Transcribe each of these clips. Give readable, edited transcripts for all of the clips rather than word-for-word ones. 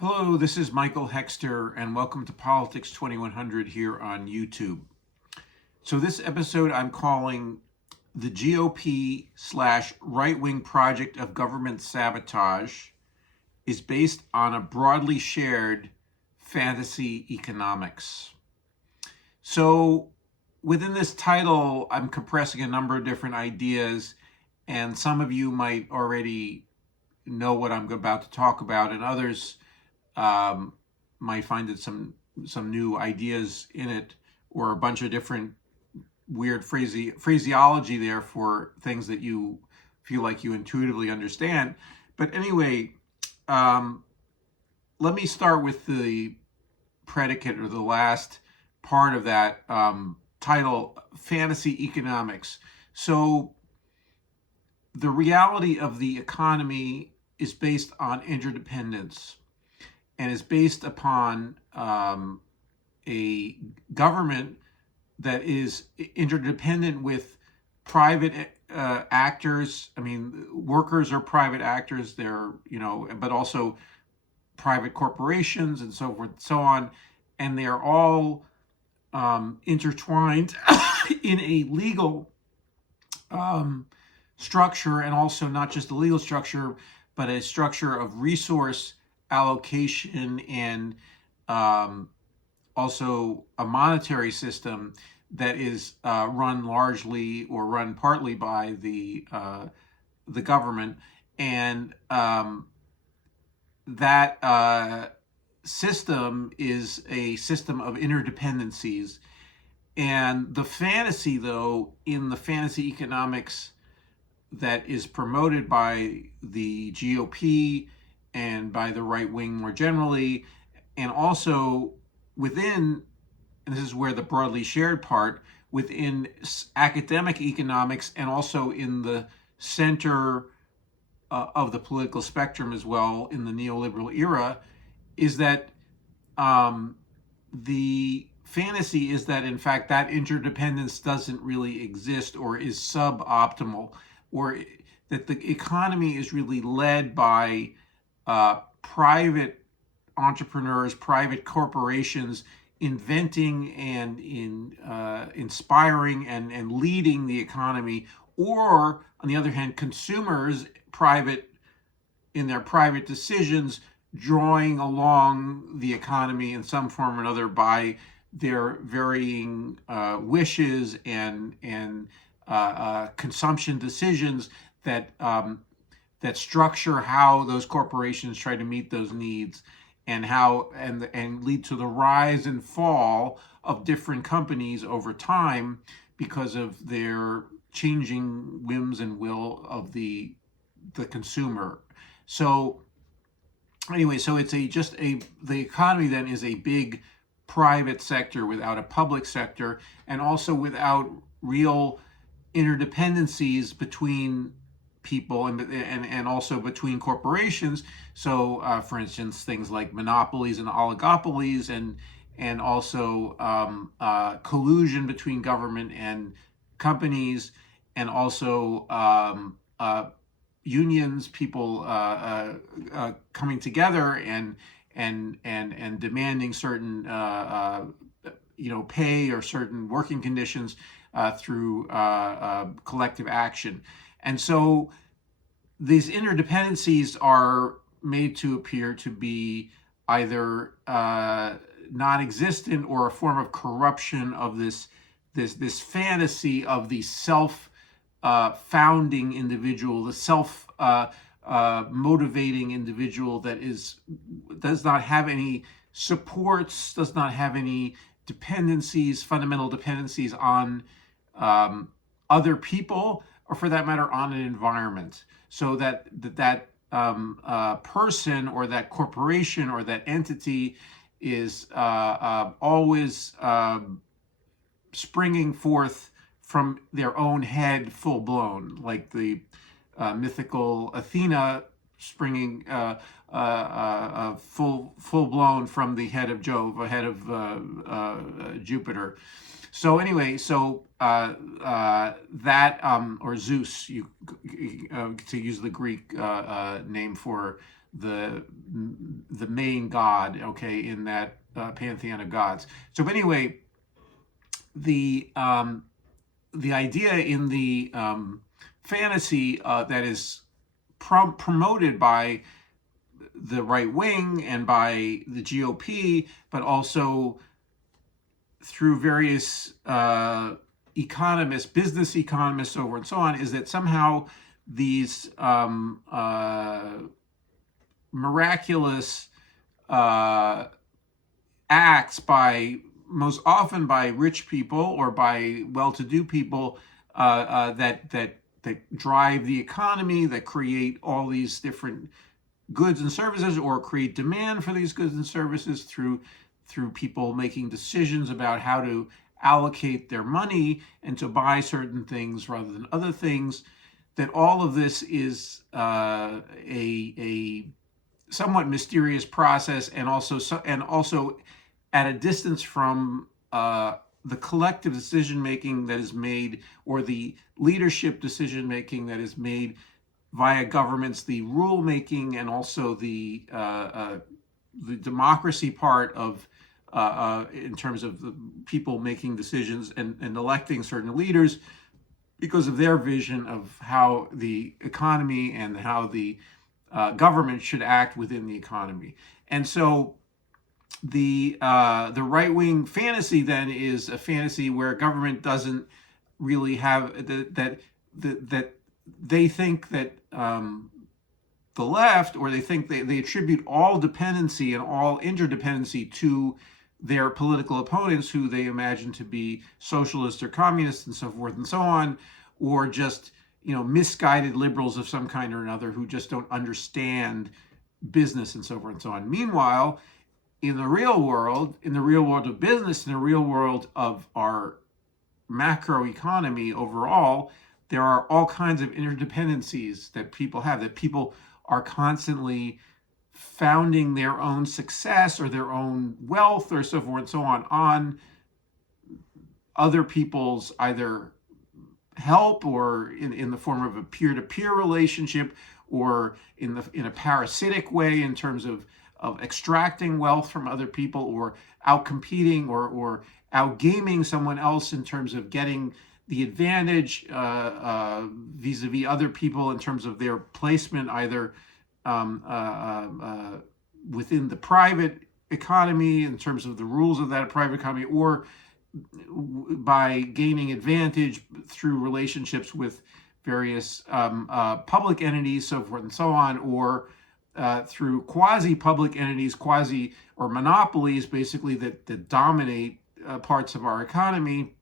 Hello, this is Michael Hexter, and welcome to Politics 2100 here on YouTube. So this episode I'm calling the GOP / right-wing project of government sabotage is based on a broadly shared fantasy economics. So within this title, I'm compressing a number of different ideas, and some of you might already know what I'm about to talk about, and others might find that some new ideas in it, or a bunch of different weird phraseology there for things that you feel like you intuitively understand. But anyway, let me start with the predicate, or the last part of that title, fantasy economics. So the reality of the economy is based on interdependence, and is based upon a government that is interdependent with private actors. I mean, workers are private actors. They're, but also private corporations and so forth and so on. And they are all intertwined in a legal structure, and also not just a legal structure, but a structure of resource allocation, and also a monetary system that is run largely or run partly by the government, and that system is a system of interdependencies. And the fantasy, though, in the fantasy economics that is promoted by the GOP and by the right wing more generally, and also within, and this is where the broadly shared part, within academic economics, and also in the center of the political spectrum as well in the neoliberal era, is that the fantasy is that, in fact, that interdependence doesn't really exist, or is suboptimal, or that the economy is really led by private entrepreneurs, private corporations, inventing and inspiring and leading the economy, or on the other hand, consumers, private, in their private decisions, drawing along the economy in some form or another by their varying wishes and consumption decisions that that structure how those corporations try to meet those needs, and how and lead to the rise and fall of different companies over time because of their changing whims and will of the consumer. So anyway, so it's the economy then is a big private sector without a public sector, and also without real interdependencies between people, and also between corporations. So, for instance, things like monopolies and oligopolies, and also collusion between government and companies, and also unions, people coming together and demanding certain pay or certain working conditions through collective action. And so these interdependencies are made to appear to be either non-existent, or a form of corruption of this fantasy of the self founding individual, the self motivating individual that does not have any supports, does not have any dependencies, fundamental dependencies on other people, or for that matter, on an environment. So that person, or that corporation, or that entity is always springing forth from their own head, full blown, like the mythical Athena springing full blown from the head of Jove, a head of Jupiter. So anyway, so that or Zeus, to use the Greek name for the main god, okay, in that pantheon of gods. So anyway, the idea in the fantasy that is promoted by the right wing and by the GOP, but also through various economists, business economists, over and so on, is that somehow these miraculous acts by most often by rich people or by well-to-do people that drive the economy, that create all these different goods and services, or create demand for these goods and services through people making decisions about how to allocate their money and to buy certain things rather than other things. That all of this is a somewhat mysterious process, and also at a distance from the collective decision making that is made, or the leadership decision making that is made via governments, the rule making, and also the democracy part of in terms of the people making decisions and electing certain leaders because of their vision of how the economy and how the government should act within the economy. And so the right-wing fantasy then is a fantasy where government doesn't really have that they think that the left, or they think they attribute all dependency and all interdependency to their political opponents, who they imagine to be socialists or communists and so forth and so on, or just misguided liberals of some kind or another who just don't understand business and so forth and so on. Meanwhile, in the real world of business, in the real world of our macroeconomy overall, there are all kinds of interdependencies that people have, that people are constantly founding their own success or their own wealth or so forth and so on other people's either help, or in the form of a peer-to-peer relationship, or in a parasitic way in terms of extracting wealth from other people, or outcompeting or outgaming someone else in terms of getting the advantage vis-a-vis other people in terms of their placement either within the private economy in terms of the rules of that private economy, or by gaining advantage through relationships with various public entities, so forth and so on, or through quasi-public entities, or monopolies, basically, that dominate parts of our economy,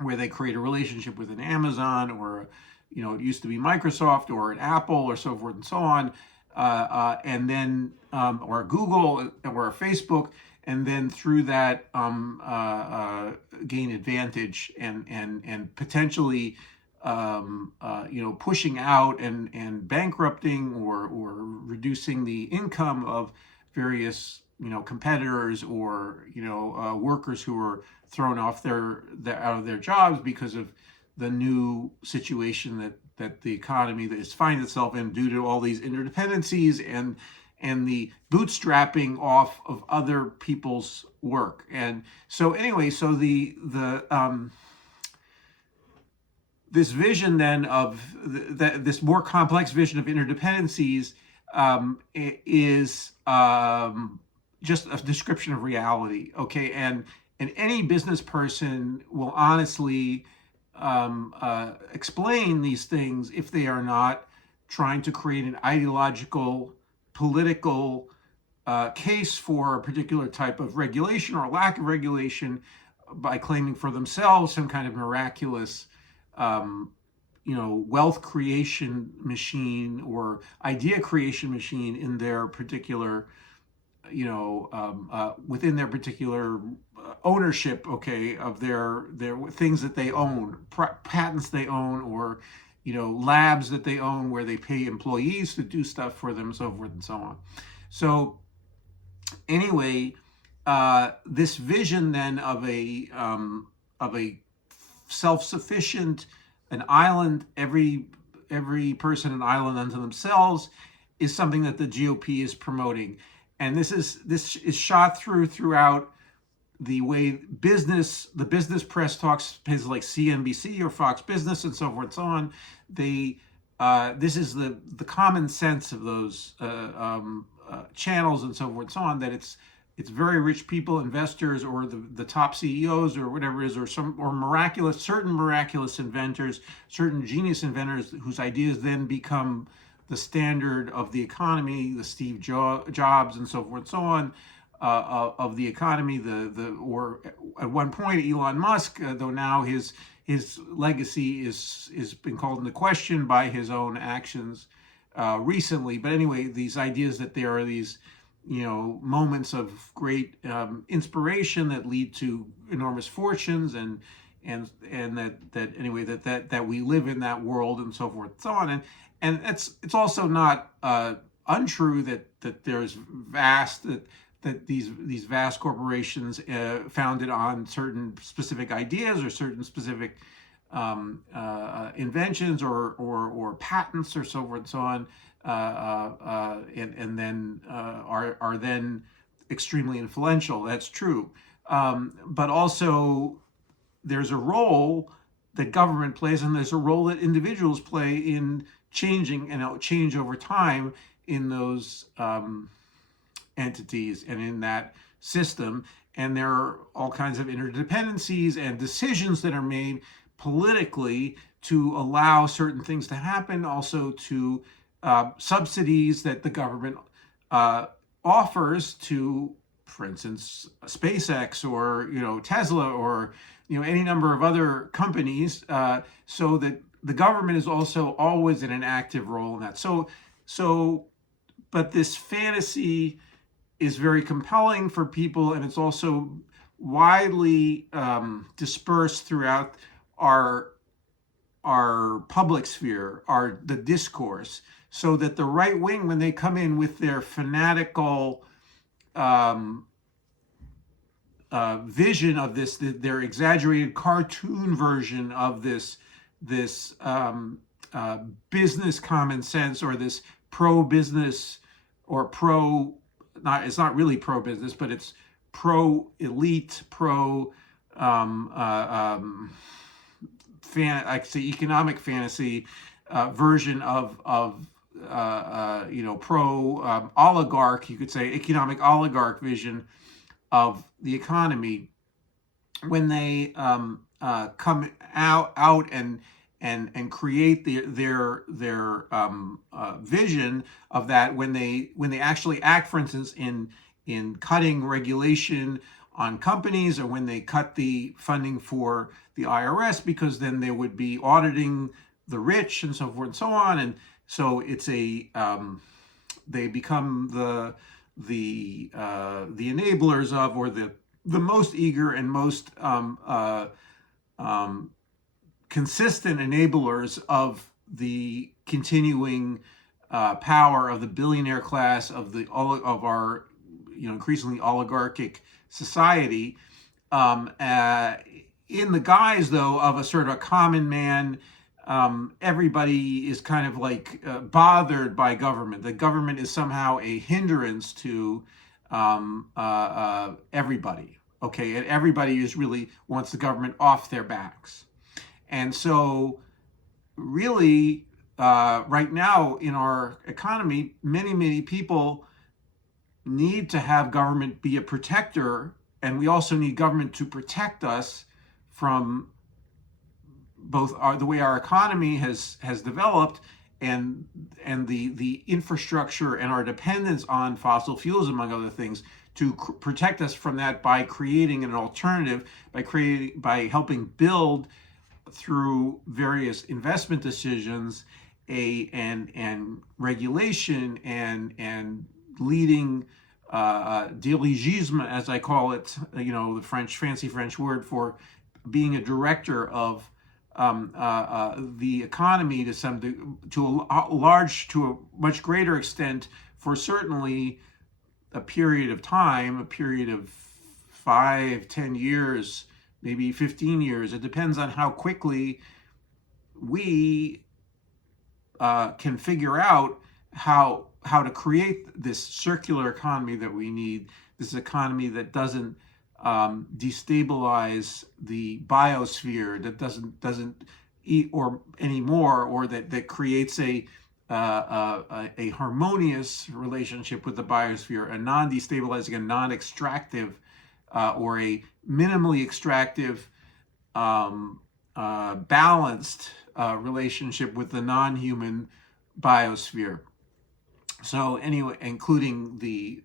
where they create a relationship with an Amazon, or it used to be Microsoft, or an Apple, or so forth and so on, and then or Google, or a Facebook, and then through that gain advantage and potentially pushing out and bankrupting or reducing the income of various competitors, or workers who are thrown off out of their jobs because of the new situation that the economy is finding itself in due to all these interdependencies and the bootstrapping off of other people's work. And so anyway, so the this vision then of this more complex vision of interdependencies is just a description of reality, okay? And any business person will honestly explain these things if they are not trying to create an ideological, political case for a particular type of regulation or lack of regulation by claiming for themselves some kind of miraculous wealth creation machine or idea creation machine in their particular, within their particular ownership, okay, of their things that they own, patents they own, or labs that they own where they pay employees to do stuff for them, so forth and so on. So anyway, this vision then of a self-sufficient, an island, every person an island unto themselves, is something that the GOP is promoting, and this is shot throughout the way the business press talks, places like CNBC or Fox Business and so forth and so on. They this is the common sense of those channels and so forth and so on, that it's very rich people, investors, or the top CEOs or whatever it is, or certain miraculous inventors, certain genius inventors whose ideas then become the standard of the economy, the Steve Jobs and so forth and so on, of the economy. Or at one point Elon Musk, though now his legacy is been called into question by his own actions recently. But anyway, these ideas that there are these moments of great inspiration that lead to enormous fortunes, and that anyway that we live in that world and so forth and so on. And it's also not untrue that there's that these vast corporations founded on certain specific ideas or certain specific inventions or patents or so forth and so on, and then are then extremely influential. That's true, but also there's a role that government plays, and there's a role that individuals play in changing, and change over time in those entities and in that system. And there are all kinds of interdependencies and decisions that are made politically to allow certain things to happen, also to subsidies that the government offers to, for instance, SpaceX or Tesla or any number of other companies, so that the government is also always in an active role in that. But this fantasy is very compelling for people, and it's also widely dispersed throughout our public sphere, the discourse, so that the right wing, when they come in with their fanatical vision of this, their exaggerated cartoon version of this business common sense, or this pro-business, or it's not really pro-business, but it's pro-elite, economic fantasy version of pro oligarch, you could say, economic oligarch vision of the economy. When they come out and create their vision of that, when they actually act, for instance, in cutting regulation on companies, or when they cut the funding for the IRS, because then they would be auditing the rich and so forth and so on. And so it's they become the enablers of, or the most eager and most consistent enablers of the continuing power of the billionaire class of our increasingly oligarchic society, in the guise, though, of a sort of a common man. Everybody is kind of like bothered by government. The government is somehow a hindrance to everybody. Okay, and everybody really wants the government off their backs. And so really, right now in our economy, many people need to have government be a protector, and we also need government to protect us from both the way our economy has developed, and the infrastructure and our dependence on fossil fuels, among other things, to protect us from that by creating an alternative, by helping build, through various investment decisions, and regulation, and leading dirigisme, as I call it, the fancy French word for being a director of the economy to a much greater extent, for certainly a period of time, a period of 5-10 years, maybe 15 years. It depends on how quickly we can figure out how how to create this circular economy that we need, this economy that doesn't destabilize the biosphere, that doesn't eat or anymore, or that creates a harmonious relationship with the biosphere, a non-destabilizing, a non-extractive, or a minimally extractive, balanced relationship with the non-human biosphere. So anyway, including the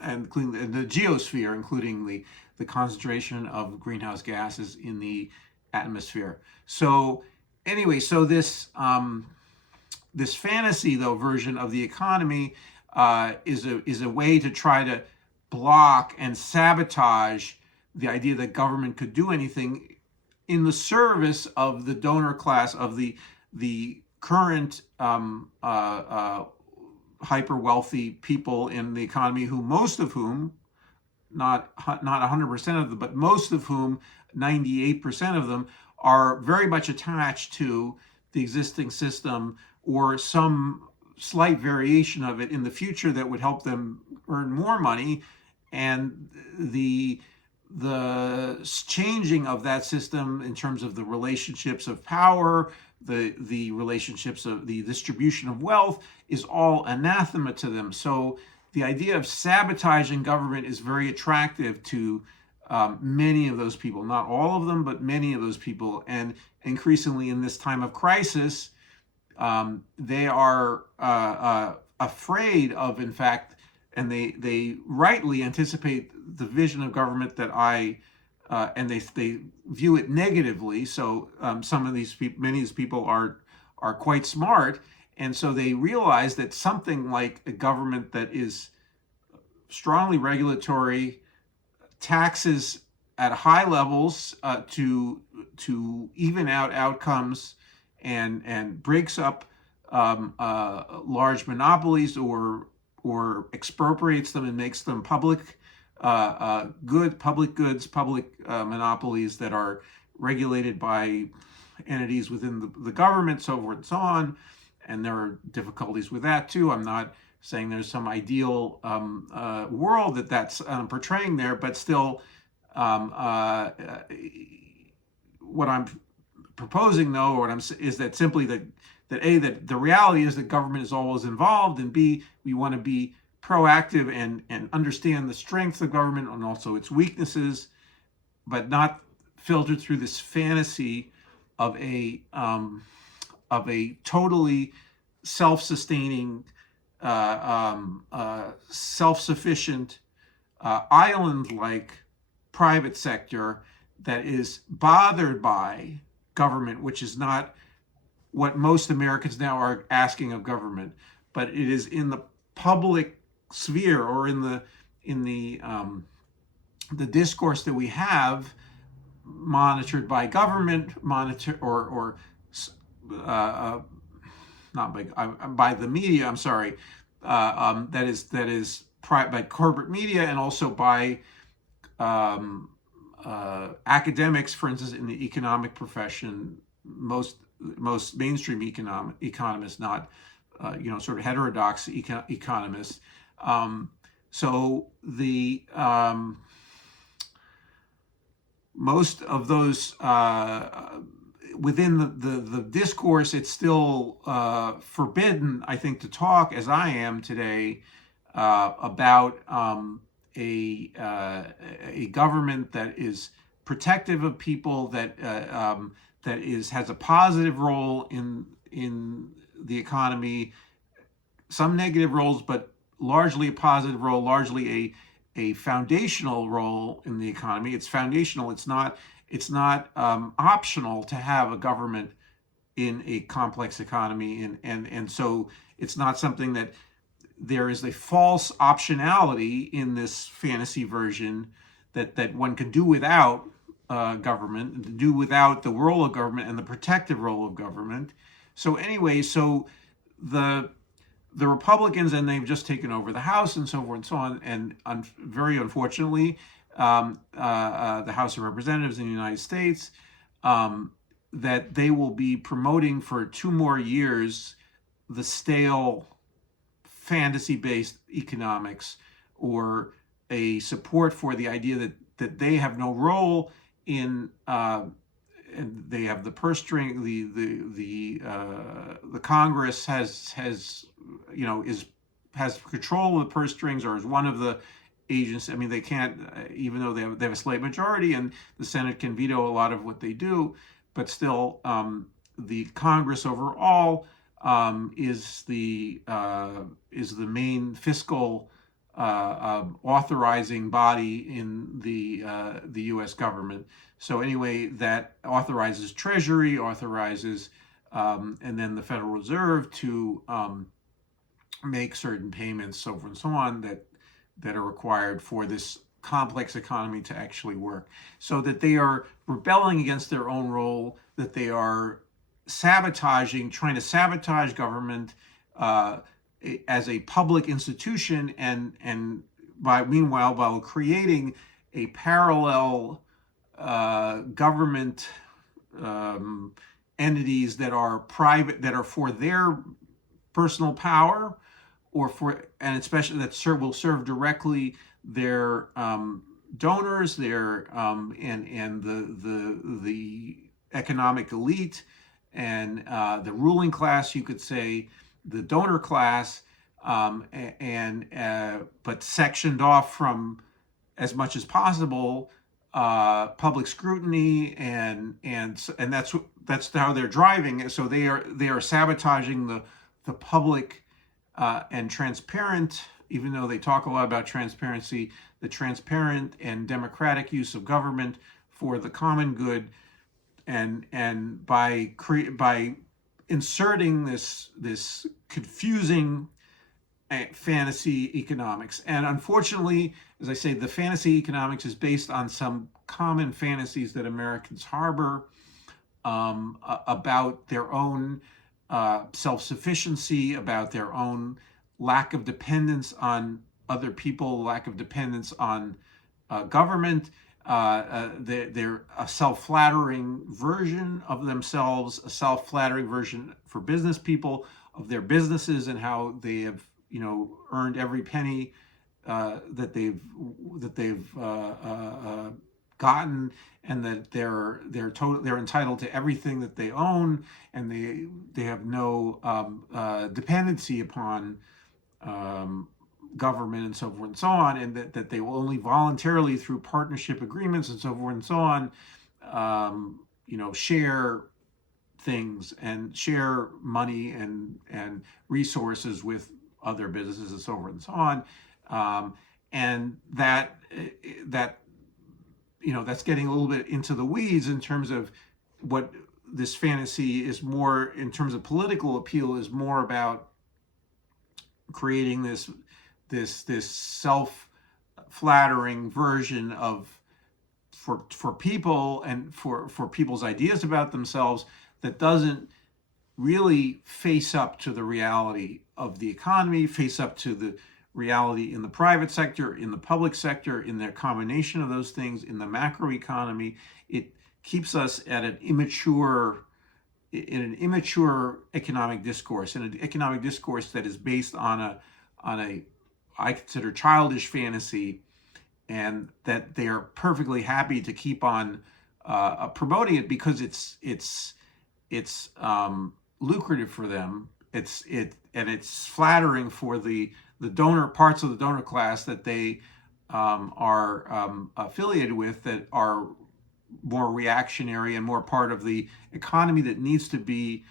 geosphere, including the concentration of greenhouse gases in the atmosphere. So anyway, so this this fantasy, though, version of the economy is a way to try to block and sabotage the idea that government could do anything in the service of the donor class, of the current hyper wealthy people in the economy, who most of whom, not 100% of them, but most of whom, 98% of them, are very much attached to the existing system or some slight variation of it in the future that would help them earn more money. And the changing of that system in terms of the relationships of power, the relationships of the distribution of wealth, is all anathema to them. So the idea of sabotaging government is very attractive to many of those people, not all of them, but many of those people. And increasingly in this time of crisis, they are afraid of, in fact, and they rightly anticipate the vision of government that and they view it negatively. So some of these people, many of these people are quite smart, and so they realize that something like a government that is strongly regulatory, taxes at high levels to even out outcomes, and breaks up large monopolies, or expropriates them and makes them public goods, public monopolies that are regulated by entities within the government, so forth and so on. And there are difficulties with that too. I'm not saying there's some ideal world that's portraying there, but still, what I'm proposing, though, is that simply that the reality is that government is always involved, and B, we want to be proactive and understand the strengths of government and also its weaknesses, but not filtered through this fantasy of a totally self-sustaining, self-sufficient, island-like private sector that is bothered by government, which is not what most Americans now are asking of government, but it is in the public sphere, or in the discourse that we have, monitored by government, not by the media. I'm sorry, that is by corporate media, and also by academics, for instance, in the economic profession. Most mainstream economists, not sort of heterodox economists. So the most of those within the discourse, it's still forbidden, I think, to talk, as I am today, about a government that is protective of people, that has a positive role in the economy, some negative roles, but largely a positive role, largely a foundational role in the economy. It's foundational. It's not optional to have a government in a complex economy, and so it's not something that there is a false optionality in this fantasy version that one can do without government, do without the role of government and the protective role of government. So anyway, so the Republicans, and they've just taken over the House and so forth and so on, and very unfortunately, the House of Representatives in the United States, that they will be promoting for 2 more years the stale fantasy-based economics, or a support for the idea that they have no role in, and they have the purse string. The Congress has has control of the purse strings, or is one of the agents. I mean, they can't, even though they have a slate majority, and the Senate can veto a lot of what they do, but still, the Congress overall is the main fiscal authorizing body in the U.S. government. So anyway, that authorizes Treasury, authorizes, and then the Federal Reserve to make certain payments, so forth and so on, that are required for this complex economy to actually work. So that they are rebelling against their own role, that they are trying to sabotage government as a public institution, and meanwhile, while creating a parallel government entities that are private, that are for their personal power, and especially that will serve directly their donors, their and the economic elite, and the ruling class, you could say, the donor class, but sectioned off from, as much as possible, public scrutiny, and that's how they're driving. So they are sabotaging the public and transparent, even though they talk a lot about transparency, the transparent and democratic use of government for the common good, and by inserting this confusing fantasy economics. And unfortunately, as I say, the fantasy economics is based on some common fantasies that Americans harbor about their own self-sufficiency, about their own lack of dependence on other people, lack of dependence on government. They're a self-flattering version of themselves, a self-flattering version for business people of their businesses, and how they have, earned every penny that they've gotten, and that they're entitled to everything that they own, and they have no dependency upon government, and so forth and so on, and that they will only voluntarily, through partnership agreements and so forth and so on, share things and share money and resources with other businesses, and so forth and so on, and that's getting a little bit into the weeds in terms of what this fantasy is more, in terms of political appeal, is more about creating this self-flattering version of, for people, and for people's ideas about themselves, that doesn't really face up to the reality of the economy, face up to the reality in the private sector, in the public sector, in their combination of those things, in the macroeconomy. It keeps us at an immature economic discourse, and an economic discourse that is based on a I consider childish fantasy, and that they are perfectly happy to keep on promoting it, because it's lucrative for them. It's flattering for the parts of the donor class that they are affiliated with, that are more reactionary and more part of the economy that needs to be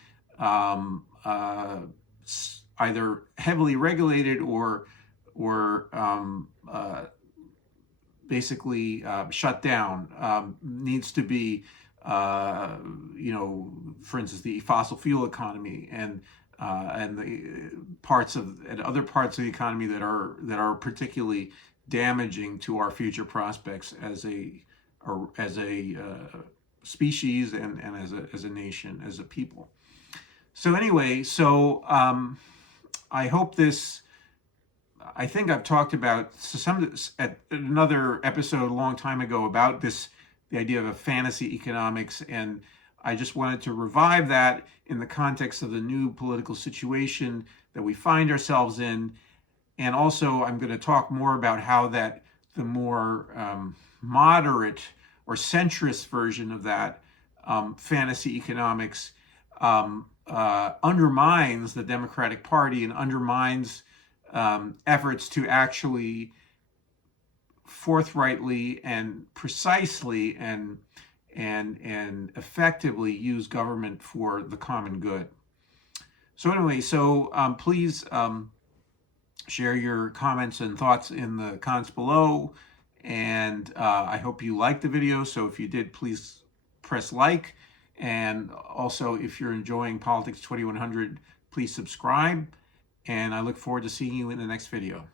either heavily regulated or basically shut down. Needs to be, for instance, the fossil fuel economy, and the other parts of the economy that are particularly damaging to our future prospects as a species, and as a nation, as a people. So anyway, I hope this. I think I've talked about at another episode a long time ago about the idea of a fantasy economics, and I just wanted to revive that in the context of the new political situation that we find ourselves in. And also, I'm going to talk more about how that the more moderate or centrist version of that fantasy economics undermines the Democratic Party and undermines efforts to actually forthrightly and precisely and effectively use government for the common good. So anyway, please share your comments and thoughts in the comments below, and I hope you liked the video. So if you did, please press like, and also if you're enjoying Politics 2100, please subscribe, and I look forward to seeing you in the next video.